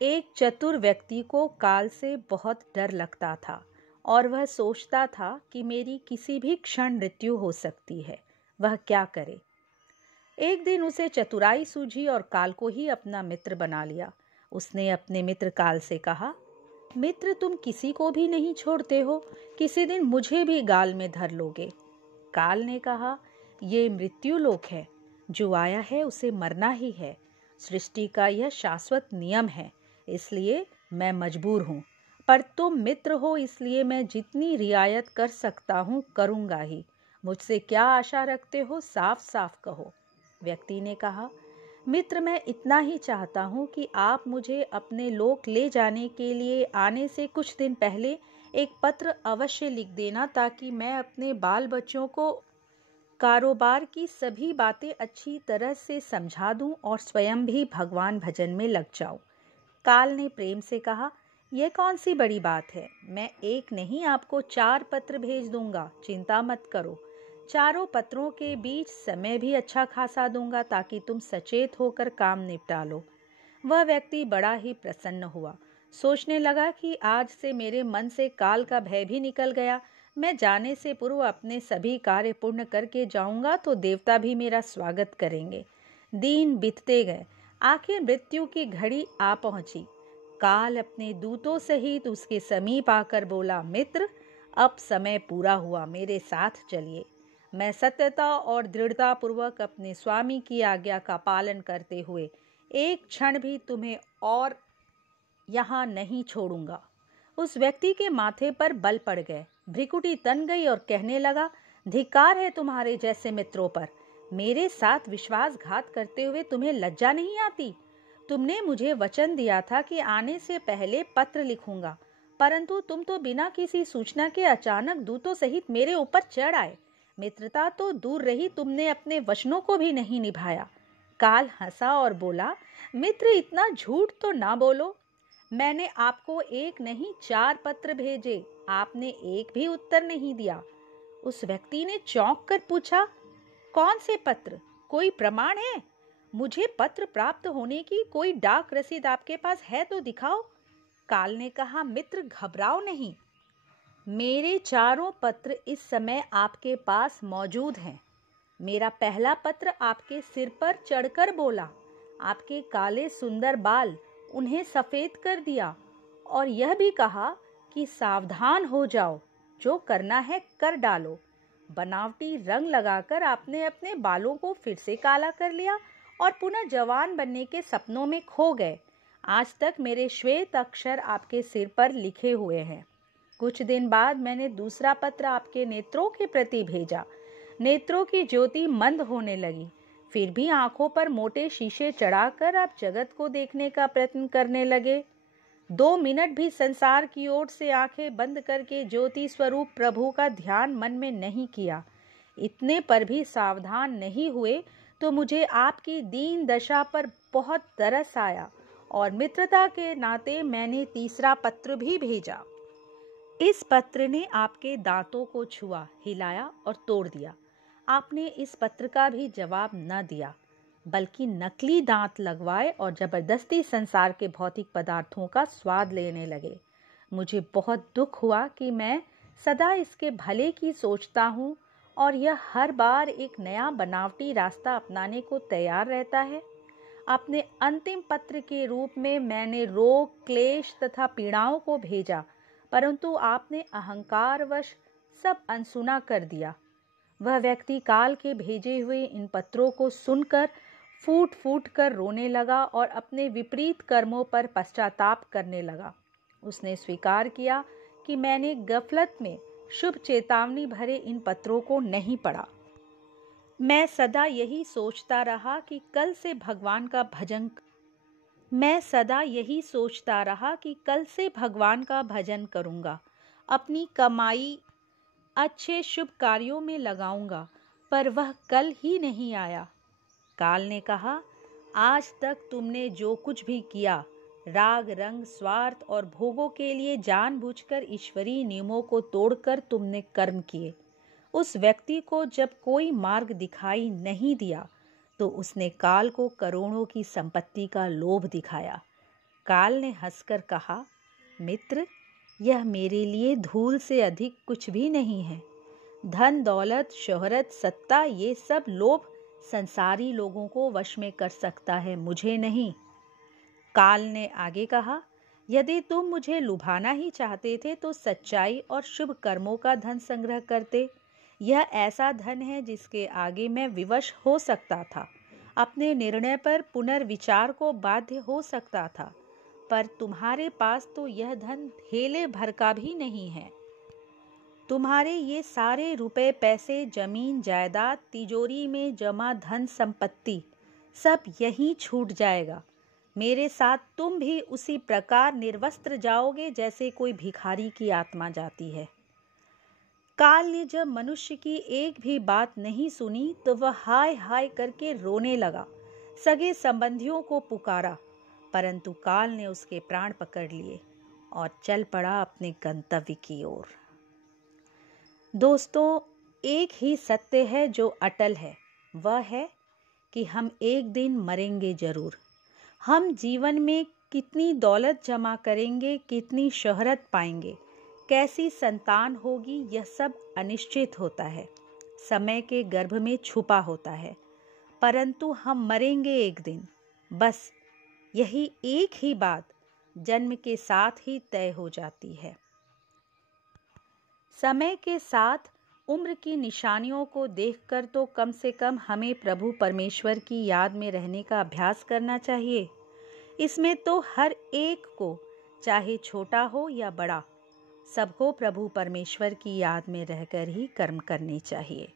एक चतुर व्यक्ति को काल से बहुत डर लगता था और वह सोचता था कि मेरी किसी भी क्षण मृत्यु हो सकती है। वह क्या करे? एक दिन उसे चतुराई सूझी और काल को ही अपना मित्र बना लिया। उसने अपने मित्र काल से कहा, मित्र, तुम किसी को भी नहीं छोड़ते हो, किसी दिन मुझे भी गाल में धर लोगे। काल ने कहा, ये मृत्यु लोक है, जो आया है उसे मरना ही है। सृष्टि का यह शाश्वत नियम है, इसलिए मैं मजबूर हूँ। पर तुम मित्र हो, इसलिए मैं जितनी रियायत कर सकता हूँ करूँगा ही। मुझसे क्या आशा रखते हो, साफ साफ कहो। व्यक्ति ने कहा, मित्र, मैं इतना ही चाहता हूँ कि आप मुझे अपने लोक ले जाने के लिए आने से कुछ दिन पहले एक पत्र अवश्य लिख देना, ताकि मैं अपने बाल बच्चों को कारोबार की सभी बातें अच्छी तरह से समझा दूं और स्वयं भी भगवान भजन में लग जाऊं। काल ने प्रेम से कहा, यह कौन सी बड़ी बात है, मैं एक नहीं आपको 4 पत्र भेज दूंगा, चिंता मत करो। चारों पत्रों के बीच समय भी अच्छा खासा दूंगा, ताकि तुम सचेत होकर काम निपटा लो। वह व्यक्ति बड़ा ही प्रसन्न हुआ। सोचने लगा कि आज से मेरे मन से काल का भय भी निकल गया। मैं जाने से पूर्व अपने सभी कार्य पूर्ण करके जाऊंगा तो देवता भी मेरा स्वागत करेंगे। दिन बीतते गए, आखिर मृत्यु की घड़ी आ पहुंची। काल अपने दूतों सहित उसके समीप आकर बोला, मित्र, अब समय पूरा हुआ, मेरे साथ चलिए। मैं सत्यता और दृढ़ता पूर्वक अपने स्वामी की आज्ञा का पालन करते हुए एक क्षण भी तुम्हें और यहाँ नहीं छोड़ूंगा। उस व्यक्ति के माथे पर बल पड़ गए, भ्रिकुटी तन गई और कहने लगा, धिक्कार है तुम्हारे जैसे मित्रों पर। मेरे साथ विश्वासघात करते हुए तुम्हें लज्जा नहीं आती? तुमने मुझे वचन दिया था कि आने से पहले पत्र लिखूंगा, परंतु तुम तो बिना किसी सूचना के अचानक दूतों सहित मेरे ऊपर चढ़ आए। मित्रता तो दूर रही, तुमने अपने वचनों को भी नहीं निभाया। काल हंसा और बोला, मित्र, इतना झूठ तो ना बोलो। मैंने आपको एक नहीं 4 पत्र भेजे, आपने एक भी उत्तर नहीं दिया। उस व्यक्ति ने चौंक कर पूछा, कौन से पत्र? कोई प्रमाण है? मुझे पत्र प्राप्त होने की कोई डाक रसीद आपके पास है तो दिखाओ। काल ने कहा, मित्र, घबराओ नहीं, मेरे चारों पत्र इस समय आपके पास मौजूद हैं। मेरा पहला पत्र आपके सिर पर चढ़कर बोला, आपके काले सुंदर बाल उन्हें सफेद कर दिया, और यह भी कहा कि सावधान हो जाओ, जो करना है कर डालो। बनावटी रंग लगाकर आपने अपने बालों को फिर से काला कर लिया और पुनः जवान बनने के सपनों में खो गए। आज तक मेरे श्वेत अक्षर आपके सिर पर लिखे हुए हैं। कुछ दिन बाद मैंने दूसरा पत्र आपके नेत्रों के प्रति भेजा। नेत्रों की ज्योति मंद होने लगी, फिर भी आंखों पर मोटे शीशे चढ़ाकर आप जगत को देखने का प्रयत्न करने लगे। 2 मिनट भी संसार की ओर से आंखें बंद करके ज्योति स्वरूप प्रभु का ध्यान मन में नहीं किया। इतने पर भी सावधान नहीं हुए तो मुझे आपकी दीन दशा पर बहुत तरस आया और मित्रता के नाते मैंने तीसरा पत्र भी भेजा। इस पत्र ने आपके दांतों को छुआ, हिलाया और तोड़ दिया। आपने इस पत्र का भी जवाब न दिया, बल्कि नकली दांत लगवाए और जबरदस्ती संसार के भौतिक पदार्थों का स्वाद लेने लगे। मुझे बहुत दुख हुआ कि मैं सदा इसके भले की सोचता हूँ और यह हर बार एक नया बनावटी रास्ता अपनाने को तैयार रहता है। अपने अंतिम पत्र के रूप में मैंने रोग, क्लेश तथा पीड़ाओं को भेजा, परंतु आपने अहंकारवश सब अनसुना कर दिया। वह व्यक्ति काल के भेजे हुए इन पत्रों को सुनकर फूट फूट कर रोने लगा और अपने विपरीत कर्मों पर पश्चाताप करने लगा। उसने स्वीकार किया कि मैंने गफलत में शुभ चेतावनी भरे इन पत्रों को नहीं पढ़ा। मैं सदा यही सोचता रहा कि कल से भगवान का भजन करूंगा, अपनी कमाई अच्छे शुभ कार्यों में लगाऊंगा, पर वह कल ही नहीं आया। काल ने कहा, आज तक तुमने जो कुछ भी किया, राग, रंग, स्वार्थ और भोगों के लिए जानबूझकर ईश्वरीय नियमों को तोड़कर तुमने कर्म किए। उस व्यक्ति को जब कोई मार्ग दिखाई नहीं दिया तो उसने काल को करोड़ों की संपत्ति का लोभ दिखाया। काल ने हंसकर कहा, मित्र, यह मेरे लिए धूल से अधिक कुछ भी नहीं है। धन, दौलत, शोहरत, सत्ता, ये सब लोभ संसारी लोगों को वश में कर सकता है, मुझे नहीं। काल ने आगे कहा, यदि तुम मुझे लुभाना ही चाहते थे तो सच्चाई और शुभ कर्मों का धन संग्रह करते। यह ऐसा धन है जिसके आगे मैं विवश हो सकता था, अपने निर्णय पर पुनर्विचार को बाध्य हो सकता था, पर तुम्हारे पास तो यह धन हेले भर का भी नहीं है। तुम्हारे ये सारे रुपए पैसे, जमीन जायदाद, तिजोरी में जमा धन संपत्ति सब यहीं छूट जाएगा। मेरे साथ तुम भी उसी प्रकार निर्वस्त्र जाओगे जैसे कोई भिखारी की आत्मा जाती है। काल ने जब मनुष्य की एक भी बात नहीं सुनी तो वह हाय हाय करके रोने लगा। सगे संबंधियों को पुकारा, परंतु काल ने उसके प्राण पकड़ लिए और चल पड़ा अपने गंतव्य की ओर। दोस्तों, एक ही सत्य है जो अटल है, वह है कि हम एक दिन मरेंगे जरूर। हम जीवन में कितनी दौलत जमा करेंगे, कितनी शोहरत पाएंगे, कैसी संतान होगी, यह सब अनिश्चित होता है, समय के गर्भ में छुपा होता है, परंतु हम मरेंगे एक दिन। बस यही एक ही बात जन्म के साथ ही तय हो जाती है। समय के साथ उम्र की निशानियों को देखकर तो कम से कम हमें प्रभु परमेश्वर की याद में रहने का अभ्यास करना चाहिए। इसमें तो हर एक को, चाहे छोटा हो या बड़ा, सबको प्रभु परमेश्वर की याद में रहकर ही कर्म करने चाहिए।